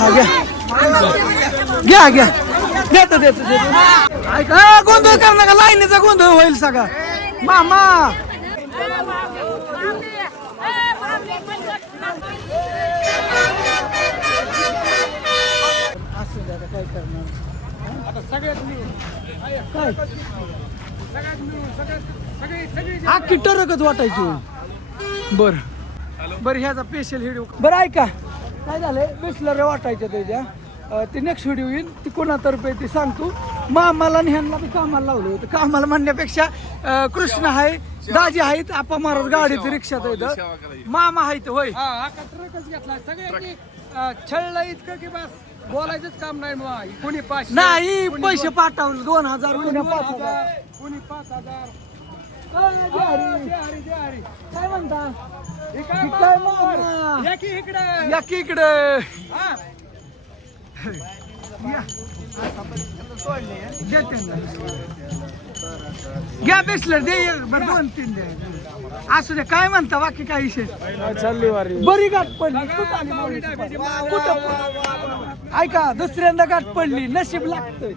हा घ्या. घ्या घ्या. देतो देतो देतो. ऐका गोंधळ कर नका. लाईनीचा गोंधळ होईल सगळा. मामा. असं द्या, काय करणार? काय? सगळ्यात मिळून सगळ्यात सगळी सगळी अख्खी टरकच वाटायची. बर. बर ह्याचा स्पेशल व्हिडिओ बरं ऐका. काय झालंय? बिस्लर वाटायच्या त्याच्या ते नेक्स्ट व्हिडिओ येईल ती कोणातर्फे ती सांगतो. मामाला ह्यांना बी कामाला लावलं होतं. कामाला म्हणण्यापेक्षा कृष्ण आहे दाजी आहेत आपा महाराज गाडीत रिक्षात येतं मामा आहेत होय. हा हा ट्रकच घेतला? सगळ्यांनी छळलं इतकं की बस बोलायचंच काम नाही मग. कोणी पाचशे नाही पैसे पाठवले दोन हजार कोणी पाच हजार कोणी पाच हजार. काय म्हणता? काय? या की इकडे. या की इकडे. हा. देते ना. घ्या बेसलर दे एक, बरं दोन तीन दे. असू दे काय म्हणता बाकी काय विषय चालली वारी. बरी गाठ पडली. कुठं आली? कुठं? ऐका दुसऱ्यांदा गाठ पडली नशीब लागतंय.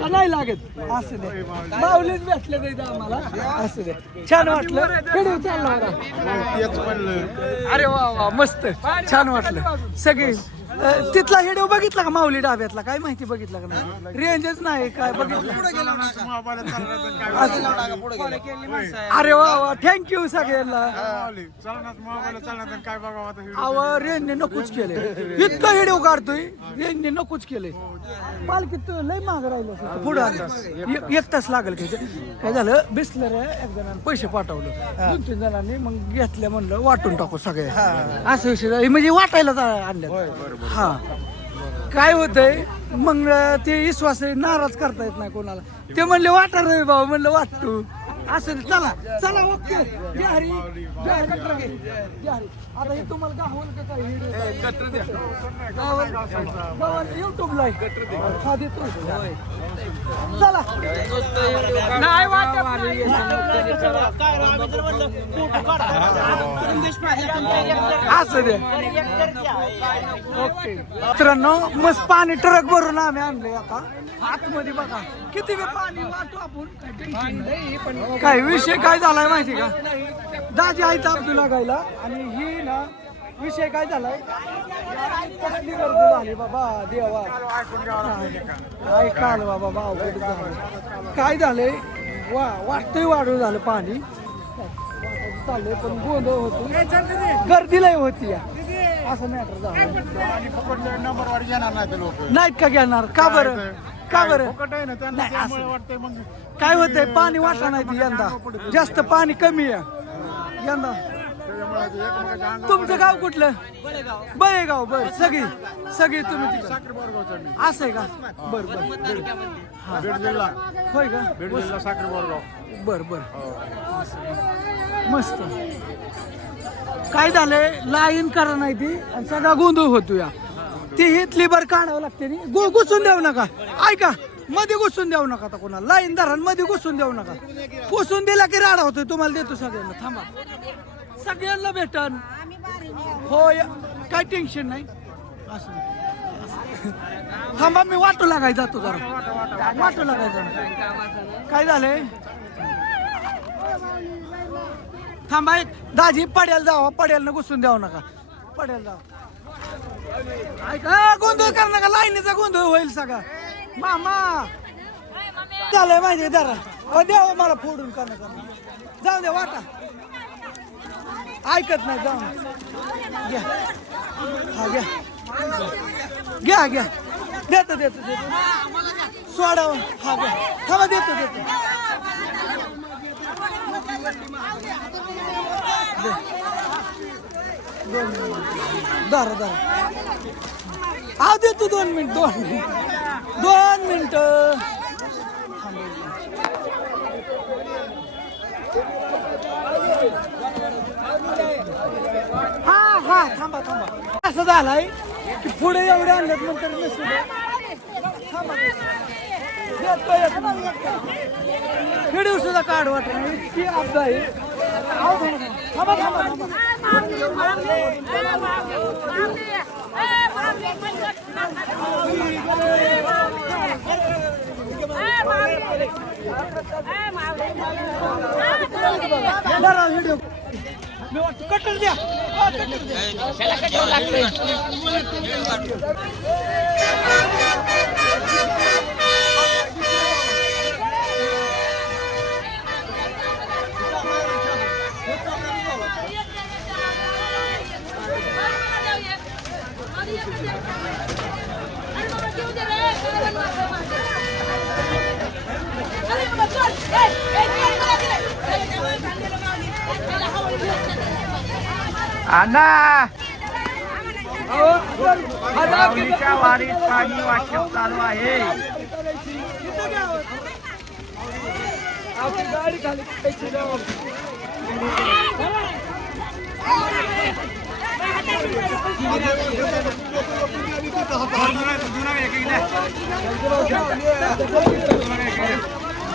का नाही लागत. असू दे. माऊलीच भेटले नाही आम्हाला. असू दे. छान वाटलं. खेळू चालला अरे वा वा मस्त. छान वाटलं. सगळे अं, तिथला व्हिडिओ बघितला का माऊली डाब्यातला? काय माहिती बघितला का नाही? रेंजच नाही काय बघितलं? अरे वा वा थँक्यू सगळ्यांना. अहो रेंजने नकोच केले. इतकं व्हिडिओ काढतोय रेंजने नकोच केले. पालखीत लय माग राहिलं पुढं आलं. एक- एक तास. लागेल काय ते. काय झालं? बिसलर एक जणांनी पैसे पाठवलं. दोन तीन जणांनी मग घेतल्या म्हणलं वाटून टाकू सगळे असं विषय झाला. म्हणजे वाटायला आणलं हा. काय होतंय? मग ते विश्वास नाराज करता येत नाही कोणाला. ते म्हणले वाटा रे बाबा म्हणलं वाटतो. असं नाही. चला चला ओके. जय हरी. जय हरी. कटरा घे. जय हरी. आता हे तुम्हाला गावाल का काय गावाल? गावाल युट्यूबला हा देतो. चला. नाही. असं दे. ओके. मित्रांनो मस्त पाणी ट्रक भरून आम्ही आणले आता. आतमध्ये बघा. किती वेळ पाणी वाटतो आपण. काय विषय काय झालाय माहिती का? दाजी आहेत अब्दुल लागायला आणि ही ना विषय काय झालाय? कसली गर्दी झाली बाबा देवा. काय काल बाबा अवघड झालं. काय झालंय? वा वाटतंय वाढू झालं पाणी. चाललंय पण गोंधळ होतो गर्दी लय होती या. असं मॅटर झालं. नाहीत का घेणार? का बरं? का बरं? नाही, असं. काय होतंय? पाणी वाटलं नाही यंदा. जास्त पाणी कमी आहे. यंदा. तुमचं गाव कुठलं? बळेगाव. बर सगळी सगळी तुम्ही तिकडं. असं आहे का? बर बर. होय का? बर बर. मस्त. काय झालंय? लाईन करा नाही ती आणि सगळा गोंधळ होतो या ती हितली बर काढावं लागते नी. गो घुसून देऊ नका. ऐका. मध्ये घुसून देऊ नका आता कोणाला. लाईन धरणमध्ये घुसून देऊ नका. घुसून दिला की राडा होतोय तुम्हाला देतो सगळ्यांना. थांबा. सगळ्यांना भेटन. हो या- काय टेन्शन नाही. असं. थांबा मी वाटू लागाय जातो जरा. वाटू लागायचा काय झालंय? थांबा एक. दाजी पड्याला जावा. पड्याला घुसून द्यावं नका. पड्याला जावा. ऐका गोंधळ कर नका. लाईनीचा गोंधळ होईल सगळा. मामा! झालंय माहिती जरा अहो, द्यावं हो, मला फोडून का नका जाऊ दे वाटा. ऐकत नाही जाऊ घ्या. हा घ्या. घ्या घ्या. देतो देतो देतो. सोडा हा घ्या. थांबा देतो देतो. दर आव दे तू दोन मिनिट दोन मिनिट. दोन मिनिट. हा हा थांबा थांबा. असं झालंय की पुढे एवढे आणलेत नंतर नसू थांबा व्हिडिओ सुद्धा काढ वाटत नाही. इतकी अब्दा आहे. थांबा थांबा थांबा. द्या अण्णा अहो, हा जाग किती- माऊलीच्या वारीत पाणी वाटप चालू आहे किती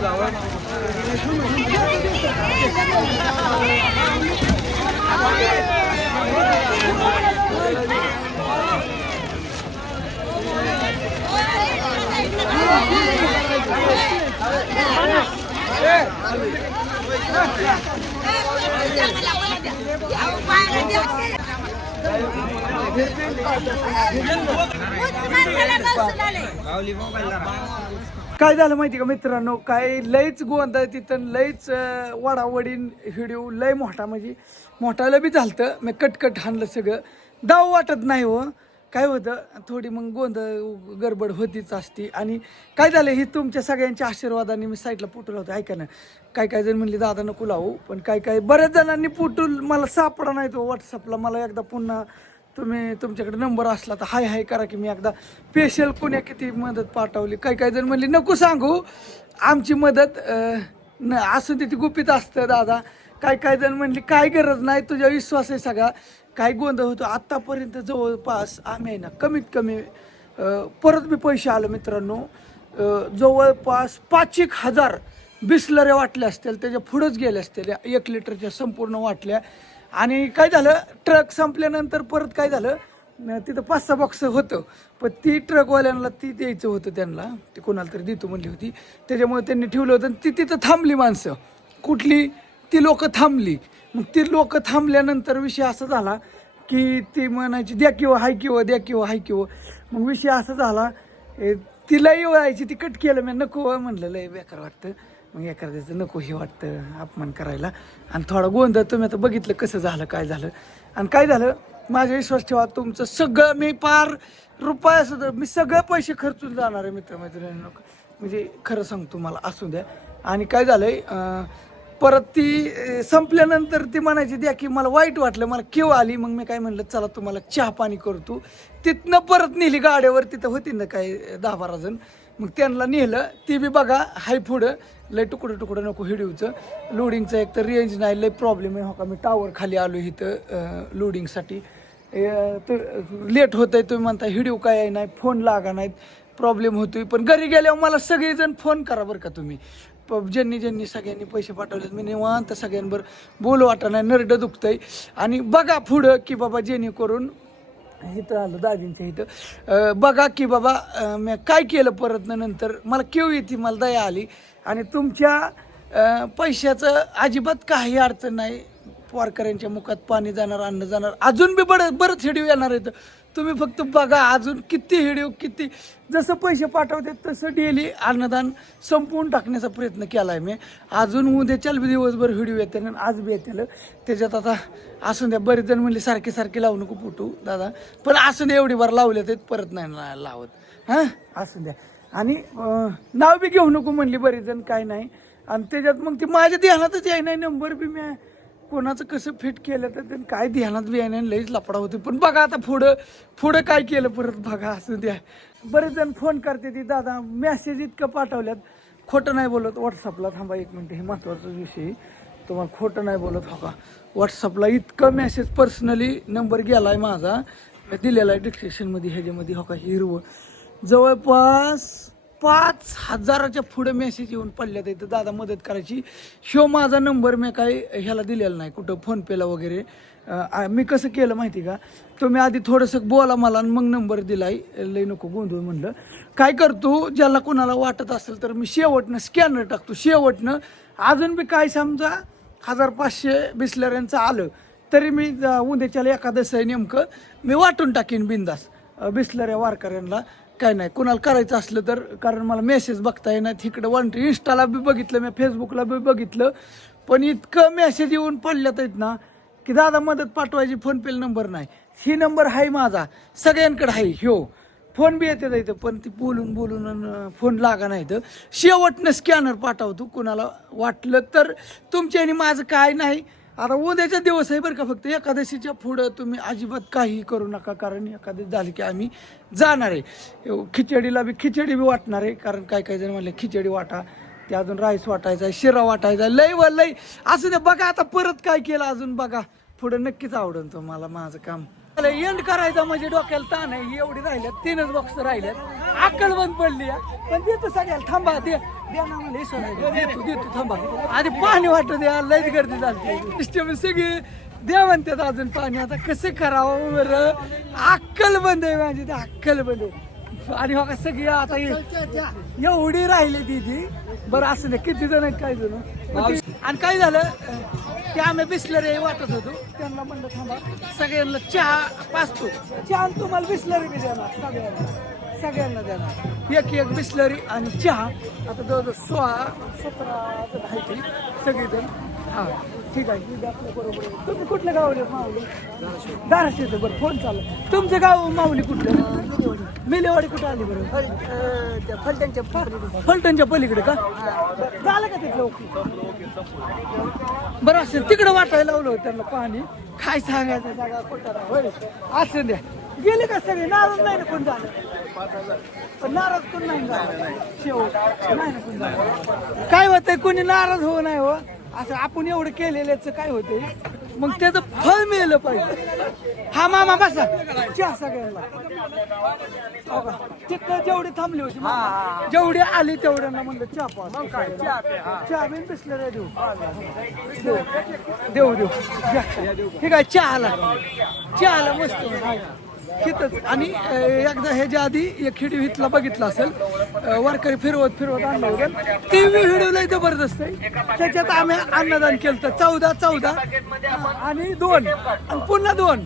¡Vamos! ¡Vamos! काय झालं माहिती का मित्रांनो? काय लयच गोंधळ तिथं लयच अं, वडावडीन व्हिडिओ लय मोठा म्हणजे मोठाला बी झालतं. मी कटकट हाणलं सगळं. दाव वाटत नाही हो. काय होतं? थोडी मग गोंधळ गडबड होतीच असती. आणि काय झालं? ही तुमच्या सगळ्यांच्या आशीर्वादाने मी साईडला पुटलं होतं. ऐका ना. काय काय जण म्हणले दादा नको लावू. पण काय काय बऱ्याच जणांनी पुटूल मला सापडा नाही तो व्हॉट्सअपला मला एकदा पुन्हा तुम्ही तुमच्याकडे नंबर असला तर हाय हाय करा की मी एकदा स्पेशल कोण्या किती मदत पाठवली. काही काही जण म्हणले नको सांगू आमची मदत न असं तिथे गुपित असतं दादा. काय काय जण म्हणली काय गरज नाही तुझ्या विश्वास आहे सगळा. काय गोंधळ होतो. आत्तापर्यंत जवळपास आम्ही आहे ना कमीत कमी परत मी पैसे आलं मित्रांनो जवळपास पाच एक हजार बिसलऱ्या वाटल्या असतील त्याच्या पुढंच गेल्या असतील एक लिटरच्या संपूर्ण वाटल्या. आणि काय झालं? ट्रक संपल्यानंतर परत काय झालं? न तिथं पाच सहा बॉक्स होतं. पण ती ट्रकवाल्यांना ती द्यायचं होतं त्यांना. ते कोणाला तरी देतो म्हणली होती. त्याच्यामुळे त्यांनी ठेवलं होतं. आणि ती तिथं थांबली माणसं. कुठली? ती लोक थांबली. मग ती लोक थांबल्यानंतर विषय असा झाला की ती म्हणायची द्या किंवा हाय किंवा द्या किंवा हाय किंवा. मग विषय असा झाला तिला येवायची ती कट केलं. मी नको म्हणलं लय बेकार वाटतं. मग एखाद्याचं नको हे वाटतं अपमान करायला. आणि थोडा गोंधळ तुम्ही आता बघितलं कसं झालं काय झालं. आणि काय झालं? माझा विश्वास ठेवा तुमचं सगळं मी पार रुपया सुद्धा मी सगळे पैसे खर्चून जाणार आहे मित्रमैत्रिणी म्हणजे खरं सांगतो मला असू द्या. आणि काय झालं आहे परत ती संपल्यानंतर ती म्हणायची द्या की मला वाईट वाटलं मला केव्हा आली? मग मी काय म्हणलं चला तुम्हाला चहा पाणी करतो तिथनं परत नेली गाड्यावर तिथं होती ना काय दहा बारा जण. मग त्यांना नेलं. ती बी बघा हाय पुढं. लय तुकडं तुकडं नको हिडिओचं लोडिंगचं एक तर रेंज नाही लय प्रॉब्लेम आहे. हो का मी टावर खाली आलो इथं लोडिंगसाठी लेट होत आहे तुम्ही म्हणता हिडिओ काय आहे? नाही फोन लागा नाहीत. प्रॉब्लेम होतोय. पण घरी गेल्यावर मला सगळेजण फोन करा बरं का तुम्ही. प- ज्यांनी ज्यांनी सगळ्यांनी पैसे पाठवलेत मी निवांत सगळ्यांवर बोल वाटत नाही नरड दुखतंय. आणि बघा पुढं की बाबा जेणेकरून इथं आलं दाजींच्या इथं. बघा की बाबा मी काय केलं परत नंतर मला केव येते मला दया आली. आणि तुमच्या पैशाचं अजिबात काही अडचण नाही. वारकऱ्यांच्या मुखात पाणी जाणार अन्न जाणार. अजून बी बरं बरंच हिडिओ येणार आहेत. तुम्ही फक्त बघा अजून किती हिडिओ किती जसं पैसे पाठवते तसं डेली अन्नदान संपवून टाकण्याचा प्रयत्न केला आहे मी. अजून उद्याच्याला बी दिवसभर व्हिडिओ येते आणि आज बी येते त्याच्यात आता असून द्या बरेच जण म्हणले सारखे सारखे लावू नको फुटू दादा. पण असून द्या एवढी बार लावले तर परत नाही लावत. हां? असून द्या. आणि नाव बी घेऊ नको म्हणली बरेच जण काय नाही. आणि त्याच्यात मग ते माझ्या ध्यानातच याय नाही नंबर बी मी कोणाचं कसं फिट केलं तर त्यांनी काय ध्यानात बियाणे लईच लपडा होते पण बघा आता पुढं पुढं काय केलं परत बघा असं द्या. बरेच जण फोन करते ती दादा मेसेज इतकं पाठवल्यात. खोटं नाही बोलत. व्हॉट्सअपला थांबा एक मिनटं हे महत्त्वाचा विषय. तुम्हाला खोटं नाही बोलत हो का? व्हॉट्सअपला इतकं मेसेज पर्सनली नंबर गेला आहे माझा दिलेला आहे डिस्क्रिप्शनमध्ये ह्याच्यामध्ये हो का? हिरवं. जवळपास पाच हजाराच्या पुढे मेसेज येऊन पडल्यात इथं. दादा मदत करायची. शो माझा नंबर मी काही ह्याला दिलेला नाही. कुठं फोनपेला वगैरे. मी कसं केलं माहिती का? तुम्ही आधी थोडंसं बोला मला आणि मग नंबर दिलाय. लई नको गोंधळ म्हणलं. काय करतो? ज्याला कोणाला वाटत असेल तर मी शेवटनं स्कॅनर टाकतो. शेवटनं अजून बी काय समजा हजार पाचशे बिस्लऱ्यांचं आलं तरी मी उद्याच्याला एखादं आहे नेमकं. मी वाटून टाकीन बिंदास. अं, बिस्लऱ्या वारकऱ्यांना. काय नाही. कुणाला करायचं असलं तर कारण मला मेसेज बघता येणार इकडं वन इंस्टाला बी बघितलं मी फेसबुकला बी बघितलं. पण इतकं मेसेज येऊन पडल्यात आहेत ना की दादा मदत पाठवायची फोनपेल नंबर नाही. ही नंबर आहे माझा. सगळ्यांकडे आहे ह्यो हो. फोन बी येते इथं पण ती बोलून बोलून फोन लागा नाही तर शेवटनं स्कॅनर पाठवतो. कुणाला वाटलं तर तुमच्या आणि माझं काय नाही. आता उद्याचा दिवस आहे बरं का फक्त एकादशीच्या पुढं तुम्ही अजिबात काही करू नका कारण एकादशी झाली की आम्ही जाणार आहे. खिचडीला बी खिचडी बी वाटणार आहे कारण काय काय जण म्हणले खिचडी वाटा ते अजून राईस वाटायचा आहे शिरा वाटायचा आहे लय व लय असं ते बघा आता परत काय केलं अजून बघा. पुढं नक्कीच आवडेल तुम्हाला माझं काम. एंड करायचा म्हणजे डोक्याला ताण आहे. एवढी राहिल्यात तीनच बॉक्स राहिल्यात. अक्कल बंद पडली. पण देतो सगळ्याला थांबा दे. द्या ना मला. देतो देतो थांबा. आधी पाणी वाटत द्या लयच गर्दी झाली. सगळी द्या म्हणतात अजून पाणी. आता कसं करावं बरं? अक्कल बंद आहे माझी ते अक्कल बंद आहे. आणि बघा सगळी आता हे- एवढी राहिली दिदी. बरं असं नाही किती जण काय जण? आणि काय झालं? ते आम्ही बिस्लरी वाटत होतो. त्यांना म्हणलं थांबा सगळ्यांना चहा पाचतो. चहा आणि तुम्हाला बिस्लरी बी देणार सगळ्यांना सगळ्यांना देणार. एक एक बिस्लरी आणि चहा. आता जवळजवळ सोळा सतरा जण आहे ती सगळीजण. हा. ठीक आहे. तुम्ही कुठल्या गावाला माऊली? धाराशिवचं बरं फोन चालू तुमचं गाव माऊली कुठलं? मिलेवाडी कुठं आली बरं? फलटणच्या फलटणच्या पलीकडे का? झालं का तिथलं बरं असेल तिकडं वाटायला लावलं होतं त्यांना पाणी. काय सांगायचं जागा कुठं असं द्या. गेले का सगळे? नाराज नाही ना कोण झालं? नाराज कोण नाही झालं? शेवट. नाही ना कोण झालं? काय होतंय? कोणी नाराज हो नाही हो. असं आपण एवढं केलेल्याच काय होतंय? मग त्याचं फळ मिळलं पाहिजे. हा मामा बसा. चहा सगळ्यांना हो का? तिथं जेवढे थांबले होते मामा, जेवढे आले तेवढ्यांना म्हणलं चहा पाच चहा बी बिसलेला देऊ. देऊ. देऊ देऊ. घ्या. ठीक आहे चहाला. चहाला मस्त. हितच आणि अं, एकदा ह्याच्या आधी एक व्हिडिओ इथला बघितला असेल. वारकरी फिरवत फिरवत आणलं होतं. ते व्हिडिओ लय जबरदस्त आहे. त्याच्यात आम्ही अन्नदान केलं तर चौदा. चौदा आणि दोन. आणि पुन्हा दोन.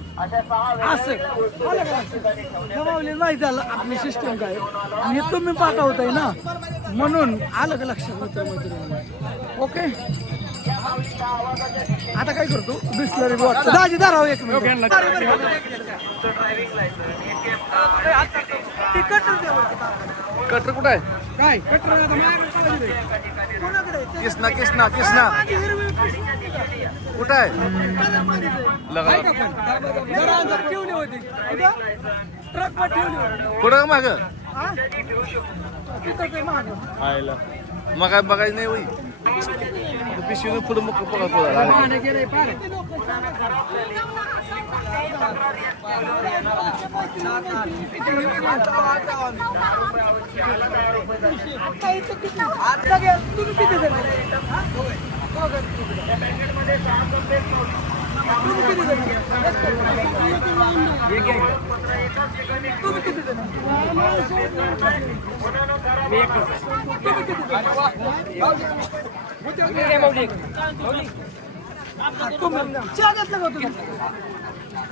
असं? जमावले नाही झालं. आपली सिस्टम काय? आणि हे तुम्ही पाठवताय ना. म्हणून आलं का लक्षात? मित्र ओके. आता काय करतो? बिस्लरी बॉट. दाजी दाराव एक मिनिट. ते कटर कुठं आहे? काय? कटर आता माझ्याकडे चालू आहे. कोणाकडे? आहे? ते- किसना किसना किसना. माझी हिरवी पिशवी आहे. कुठं आहे. लगा. जरा अंगावर ठेवली होती. ट्रक वर ठेवली होती. कुठं माग? हा? मागं. आयला. मग काय बघायचं नाही होई. पिशवी पुढे मग बघा पुढं आता इथं किती? सगळ्या- तुम्ही किती जण तुम्ही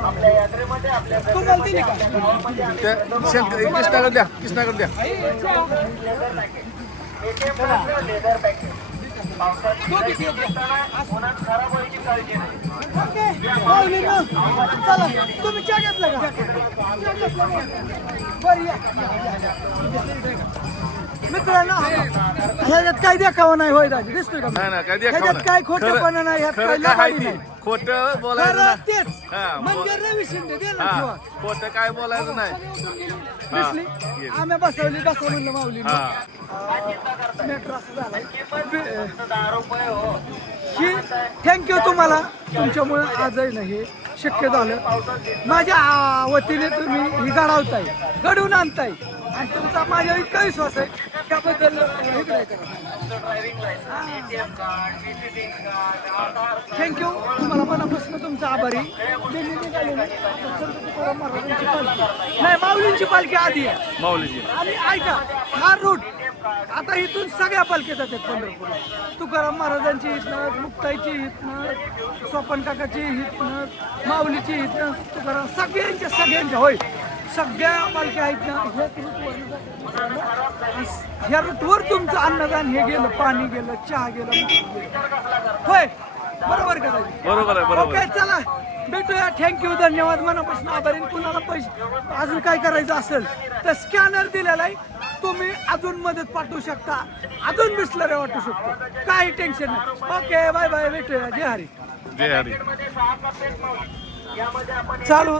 तुम्ही चहा घेतला का तुम्ही तिकडे घ्या. कुठं? देतोय. येते का मला? चहा घे शंकर चहा घ्या तुम्हाला दिली का त्या शंकर कृष्णाकडे द्या ओके मग. चला तुम्ही चहा घेतला का चहा घेतला का? बरं या. मित्रांनो ह्याच्यात काय देखावा नाही होय दाजी दिसतोय का नाही काय ह्याच्यात काय खोटेपणा नाही ह्यात काय लबाडी नाही. खोट बोलायचं खरं ना तेच. हा, म्हणजे रवी शिंदे दे ना हा ठेवा. खोट काय बोलायचं नाही. दिसली. आम्ही बसवली बसव म्हणलं माऊली हा. ही थँक्यू तुम्हाला. तुमच्यामुळे आजही नाही शक्य झालं. माझ्या आ, वतीने तुम्ही ही घडवताय घडवून आणताय. आणि तुमचा माझ्या इतका विश्वास आहे. त्याबद्दल थँक्यू तुम्हाला मनापासून तुमचा आभारी. नाही माऊलींची पालखी आधी आहे. माऊलीजी. आणि ऐका हा रूट आता इथून सगळ्या पालख्या जातात पंढरपूरला. तुकाराम महाराजांची इथनं मुक्ताईची इथनं सोपन काकाची इथनं माऊलीची इथनं तुकाराम सगळ्यांच्या सगळ्यांच्या होय. सगळ्या पालख्या आहेत ना ह्या रूटवर आणि ह्या रूटवर तुमचं अन्नदान हे गेलं पाणी गेलं चहा गेलं. होय बरोबर? बरोबर आहे बरोबर ओके चला भेटूया. थँक्यू धन्यवाद. मनापासून आभारी कुणाला पैसे अजून काय करायचं असेल तर स्कॅनर दिलेला आहे. तुम्ही अजून मदत पाठवू शकता. अजून बिस्लरी वाटू शकतो. काही टेन्शन नाही. ओके बाय बाय भेटूया. जय हरी. जय हरी. चालू.